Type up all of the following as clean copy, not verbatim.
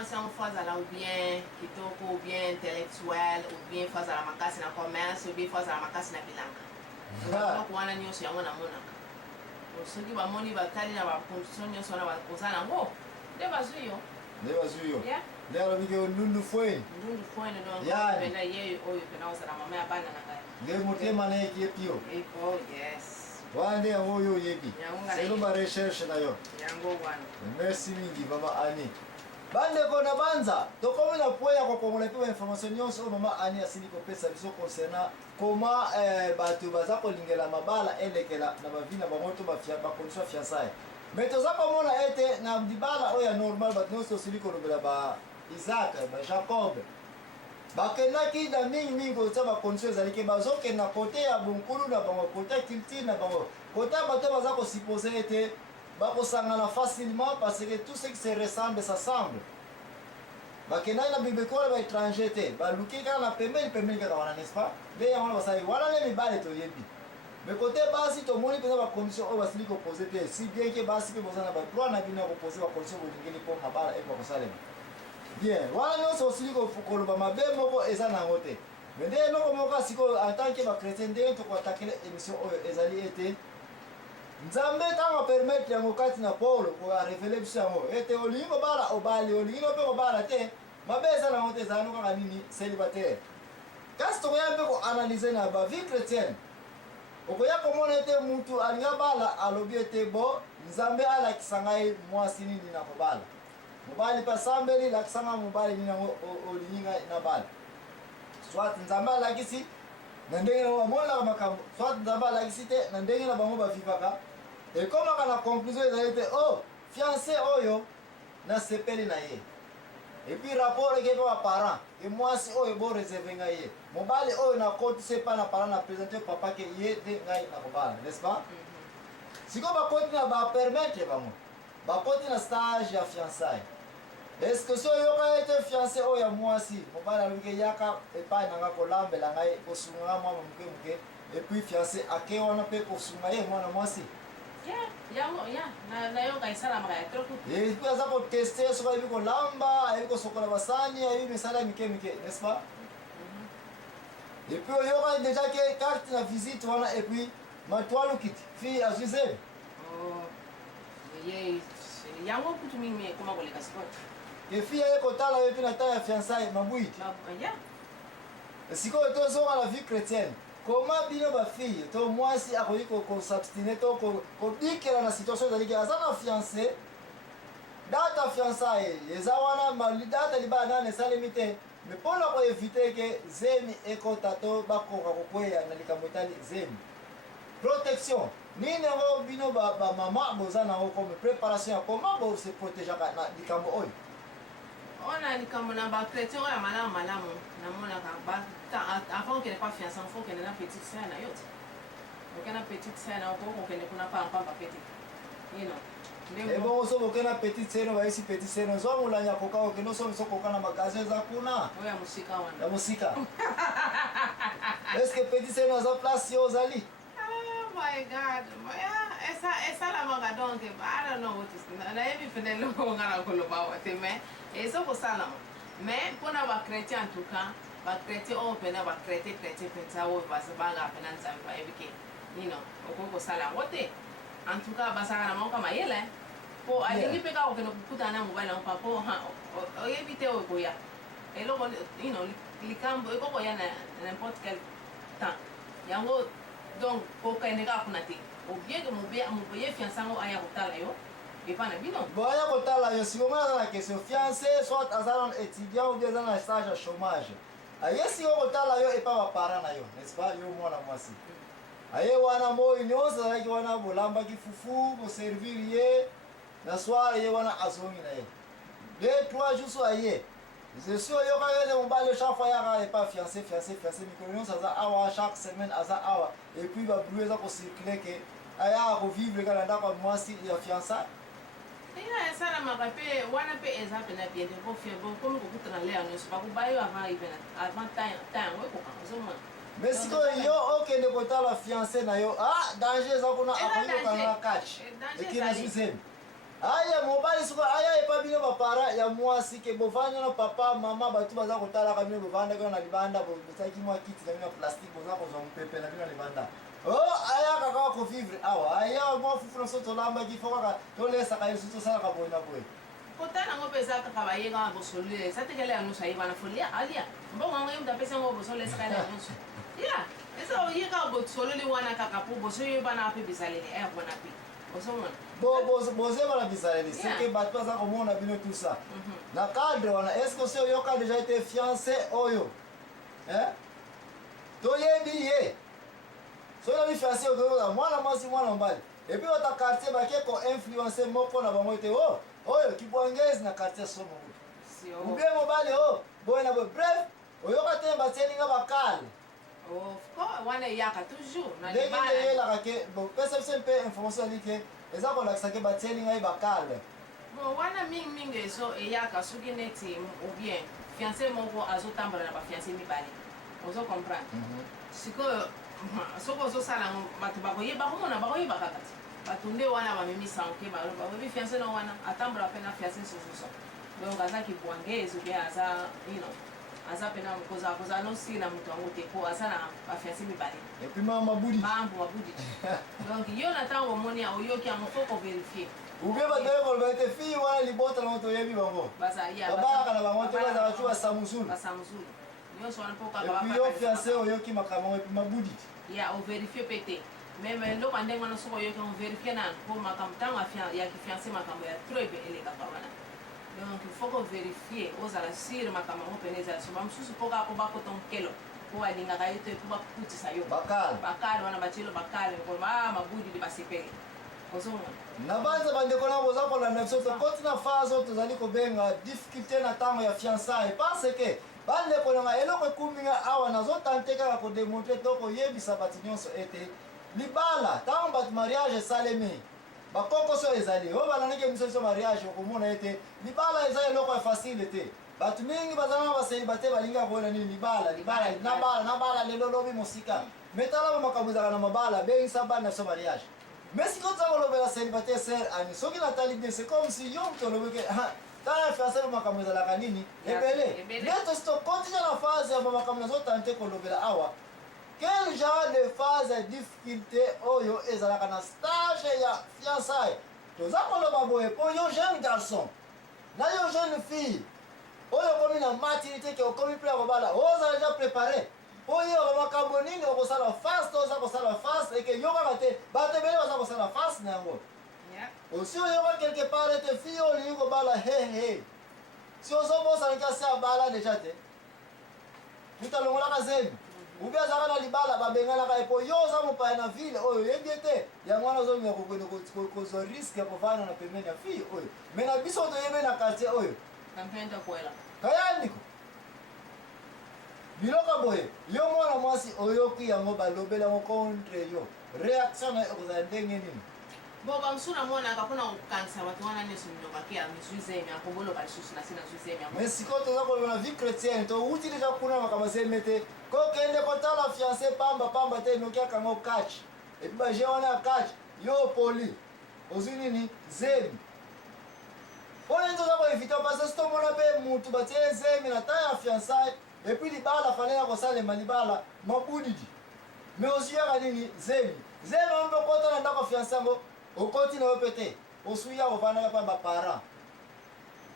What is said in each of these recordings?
moi c'est un phase là ou bien kitoko ou bien intellectuel ou bien phase la makasi na commerce ou bien phase la makasi na bilanga. Donc wana nyonso yango na monaka. Soki ba moni ba tali na ba condition nyonso na ba kozana ngo. De bazuyo. Ne bazuyo. Yeah. Lero bige nundu fweni. Nundu fweni donc pena ye oyo pena osala mama ya bana na kaya. Le motema na yeki pio. Oh yes. Wande yango yo yebi. C'est ma recherche na yo. Yango wana. Merci mingi mama Ani. Bande kona banza. Toko na poya kwa kongola pe information nyonso mama Ani asili ko pesa biso concernant comment bato baza ko lingela mabala elekela na bavina ba moto ba condition fiançailles. Mais toza komona ete na dibala oya normal bato nyonso asili ko lobela ba Isaac, ba Jacob. Bakendaki da mingi koza ba condition ezalaki bazoke na côté ya bunkulu na bango côté culture na bango côté bato baza ko supposer ete bakosangana facilement parce que tout ce qui se ressemble s'assemble. Bakendaki na bibekole ba étranger te baluki kaka na pembeni kaka wana n'est-ce pas? Nde yango basali wana ne mibale toyebi. Mais côté basi tomoni peza ba condition oyo basili ko poser te si bien que basi pe bozana ba droit na bino ko poser ba condition bolingeli po mabala e ko salema. Bien, wana nyonso osili koloba mabe moko eza nango te. Mais nde eloko moko sikoyo en tant que bachrétien ndenge tokoatakele émission oyo ezali ete Nzambe ntango apermettre yango kati na Paulo koarevele biso yango ete olingi kobala obali olingi mpe kobala te mabe eza nango te ezala kaka nini célibataire. Kasi tokoya mpe koanalyse na bavie chrétienne okoya komona ete mutu alingi abala alobi ete bo Nzambe alakisa ngai mwasi nini na kobala mobali pa sambeli lakisanga mobali nini yango olingi ngai na bala soit Nzambe alakisi na ndenge na bamonaka makambo soit Nzambe alakisi te na ndenge na bango bavivaka ekomaka na conclusion ezali te oh fiancé oyo nasepeli na ye epuis rapport ekepe baparent e mwasi oyo boreserve ngai ye mobali oyo nakotisi epa na parent na présente papa ke ye nde ngai na kobala n'est-ce pas sikoyo bakoti na bapermettre bango bakoti na stage ya fiançailles. Est-ce que so yoka ete fiancé oyo ya mwasi mobali alobike yaka epai na nga kolambela ngai kosunga mwa moke et puis fiancé ake wana mpe kosunga ye mwana mwasi nayoka esalamaka ya trop epuis aza koteste soki ayebi kolamba ayebi kosokola basani ayebi misala ya mike n'est-ce pas? Et puis oyoka déjà ke carte na visite wana et puis matwalu kiti fille azwi zele yango kutu mingi ekoma koleka sikoyo ke fille aye kotala yo mpe na ntango ya fiançailles mabwiti sikoyo tozonga la vie chrétienne comment bino bafille to mwasi akoki kosabstine to kobikela na situation ezaliki aza na fiancé data fiançailles eza wana data libala nano esalemi te mais mpona koevite ke zemi ekota to bakoka kokweya na likambo etali zemi protection nini yango bino bamama boza nango comme préparation ya comment bose protégeaka na likambo oyo ona likambo na bachrétien oyo ya malamu namonaka avant okende pa fiancé fo okende na petite sœur na yo te okende na petite sœur na okokende kuna pampamba pe te ebongo so boke na petite sœur bayesi petite sœur ozwa molangi ya koka okende osomiso koka na magasin eza kuna oyo ya mosika wana ya mosika est ce que petite sœur aza place yo ozali my God, esalamaka donc I don't know what is nayebi pene eloko nga na koloba wa te mais eza kosalama mais mpona bachrétien en tout cas bachrétien oyo pene bachrétien mpenza oyo bangaka pena Nzambe bayebi ke okoki kosala yango te en tout cas basaka na moko mayele po alingi mpe kaka kokende kokutana na mobali yango papo oyebi te oyo koya eloko likambo ekokoya na n'importe quel temps yango donc kokende kaka kuna te obie ke moboye fiancé yango aya kotala yo epa na bino boya kotala yo sikoyo aza na question fiancé soit aza na étudiant ou bien aza na stage ya chômage aye sikoyo kotala yo epa baparent na yo n'est-ce pas yo mwana mwasi aye wana moi nyonso azalaki wana bolambaki fufu boservir ye na soir ye wana azongi na ye 2-3 jours so aye je suis oyokaka ete mobali chaque fois yaka epa fiancé mikolo nyonso aza awa chaque semaine aza awa et puis babrui eza kocircule ke ayaka kovivre kaka na ndako ya mwasi ya fiançailles esalamaka mpe wana mpe eza pena bien te komi kokutana lea nyonso bakoba yo avant temps yango ekoka ozomona mais sikoyo yo okende kotala fiancé na yo danger eza kuna akoki kokanga catch ekina zuzemi aya mobali suko aya epa bino bapara ya mwasi ke bovanya na papa mama batu baza kotala ka bino bovanda ko na libanda botaki mwa kiti na bino plastique boza ko zo mpepe na bino libanda oh aya kaka ko vivre awa aya mo fufu so to lamba ki foka to lesa ka yesu to sala ka boina boy kotala ngo pesa ka ba yega bo solule sa te kele anu sai bana folia alia mbongo ngo yimda pesa ngo bo solule sa kele anu ya esa yega bo solule wana kaka po bo so yebana ape bisalele bona pi Boze bala bizarre, c'est que bat pas comme on a vu tout ça. Na cadre, est-ce que c'est yo qui a déjà été fiancé oyo? Hein? To yebi ye. So na fiancé oyo, moi la masi moi mbali. Et puis au quartier ba ke ko influencer moko na bango te oh, oyo kibwangezi na quartier somo. Ou bien mobali oh, boy na bref, oyo ka temba tselinga bakale. Of course, wana yaka toujours na libala. Dès que la rake, bon, perception pe information like eza ko lakisa ke batielinga bakale. Bon, wana mingi so yaka suki neti ou bien fiancé moko azotambala na ba fiancé mibale. Ozo comprendre. Siko soko zo sala batu bakoyeba komona bakoyeba kakati. Batunde wana ba mimi sanke ba fiancé no wana atambala pe na fiancé soso. Donc azaki bwangezi ou bien aza aza pena koza no sina mtu wangu te ko asana afiansi mibale et puis mama budi donc yo na tango moni a oyo ki a faut ko vérifier ou bien ba dele ko ba te fi wana libota na to yebi bango basa ya baba kana bango te ba za samuzulu yo so na poka ba puis yo fiancé oyo ki makamo et puis mabudi ya o vérifier pété même ndo kwande ngwana so yo ki on vérifier na ko makamtanga ya ki fiancé makambo ya trop ele ka pawana. Donc il faut qu'on vérifie aux alasir makamamo peneza so bamsusu poka ko bakoton kelo ko alinga kaito ko bakuti sayo bakale wana bachilo bakale ko mabudi di basipele kozonga na banza bande ko na boza ko na nefso to kontina fazo to zali ko benga difficulté na tango ya fiançailles parce que bande ko na eloko kuminga awa nazo tanteka ko démontrer to ko yebisa batinyoso ete libala tango bat mariage salemi bakoko so ezali o balanike miso mariage okomona ete libala eza eloko ya facile te batu mingi bazana baselibate balinga koyela nini libala na bala lelo lobi mosika metala bamakambo ezalaka na mabala bengisa bana so mariage mais sikoyo toza kolobela selibate ser ani soki natali bien c'est comme si yo moto olobeke tala fiancé bamakambo ezalaka nini ebele nde tosi tokontinue na phase ya bamakambo nazotante kolobela awa. Quel genre de phase de difficulté oyo ezalaka na stage ya fiançailles? Toza koloba boye po yo jeune garçon na yo jeune fille oyo komi na maturité ke okomi mpe ya kobala oza déjà préparé oyo makambo nini okosala face toza kosala face eke yo kaka te bato ebele baza kosala face na yango osi oyoka quelque part ete fille oyo olingi kobala he si ozobosanaki asi abala déjà te utalongolaka zemi ubi azaka na libala babenganaka epo yo oza mopaya na ville oyo oyebi ete yango wana ozonga kokende kozwa riske ya kovanda na pembeni ya fille oyo me na biso toyebe na quartier oyo kayandiko biloko boye yo mwana mwasi oyoki yango balobeli yango contre yo réaction na ekozala ndenge nini bo bamsuna mona akapona kokanisa bato wana nyonso minokaki ya mizwizemi akoboloba lisusu na se na zwizemi mais sikoyo toza koloba na vie chrétienne touti deja kuna makambo aseme te kokende kotala fiancé pamba te enoki akango catch epuis baje wana ya catch yo poli ozwi nini zemi oyo nde toza koevite parce si tomona mpe mutu batie zemi na ta ya fiançaille epuis libala falela kosalema libala mabudidi mais ozwi yaka nini zemi oyo mpe okota na ndako fiancé yango okoti na yo mpe te oswi ya kovandaka mpa baparent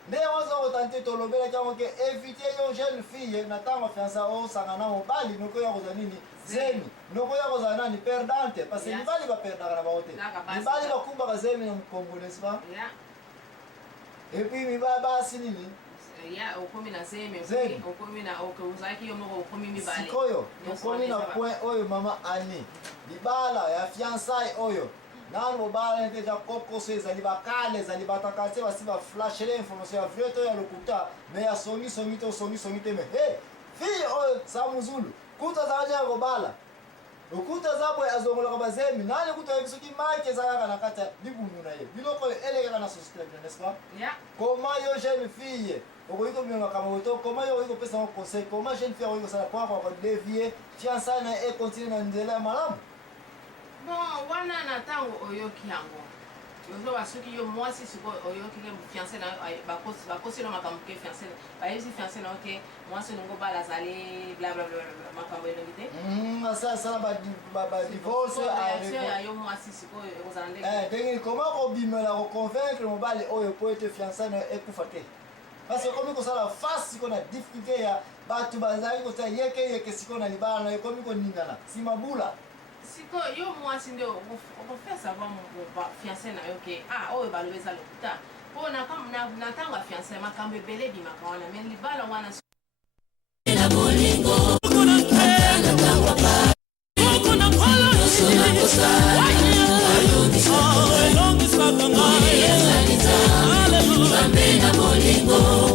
nde yango oza kotante tolobelaki yango ke évite yo jeune fille na ntango fiança osanga na mobali nokoya kozala nini zemi nokoya kozala nani perdante parce que mibali baperdaka na bango te mibali bakumbaka zemi na mokongo n'est-ce pas epuis mibali basi nini okomi na zemi okomi na ozalaki yo moko okomi mibale sikoyo okomi na point oyo mama ani libala ya fiançaille oyo nanu mobala nte ja kokoso ezali bakale ezali batakate basi baflashele information ya vrai to ya lokuta me ya songisongi te osongisongi te me he fille oyo sa muzulu kuta azalaki ya kobala okuta aza boye azongolaka bazemi nani kuta oyebi soki maki eza kaka na kati ya libundu na ye biloko oyo elekaka na société na bino n'est-ce pas comment yo jeune fille okoki kobima makambo to comment yo okoki kopesa ngo conseil comment jeune fille okoki kosala po ako kodevie fiançaille na ye econtinue na nzela ya malamu bon wana na ntango oyoki yango Yozo basuki yo mwasi siko oyo kile fiancé na bakosi lo makambo ke fiancé ba yesi fiancé na ok mwasi ngo bala zali bla bla bla makambo elo ngite ça ba divorce ya yo mwasi siko ozande ndenge comment kobimela ko convaincre mobali oyo po ete fiancé na ekufa te parce que comme kosala face siko na difficulté ya batu bazali kota yeke siko na libala na komi koningana simabula siko yo mwasi ndio okofesa ba fiancé na yo ke oyo balobeza lokuta po na tanga fiancé makambo ebele bimaka wana me libala wana na bolingo kuna tena tawa ba kuna kola sina kosa ayo ni sakanga haleluya na bolingo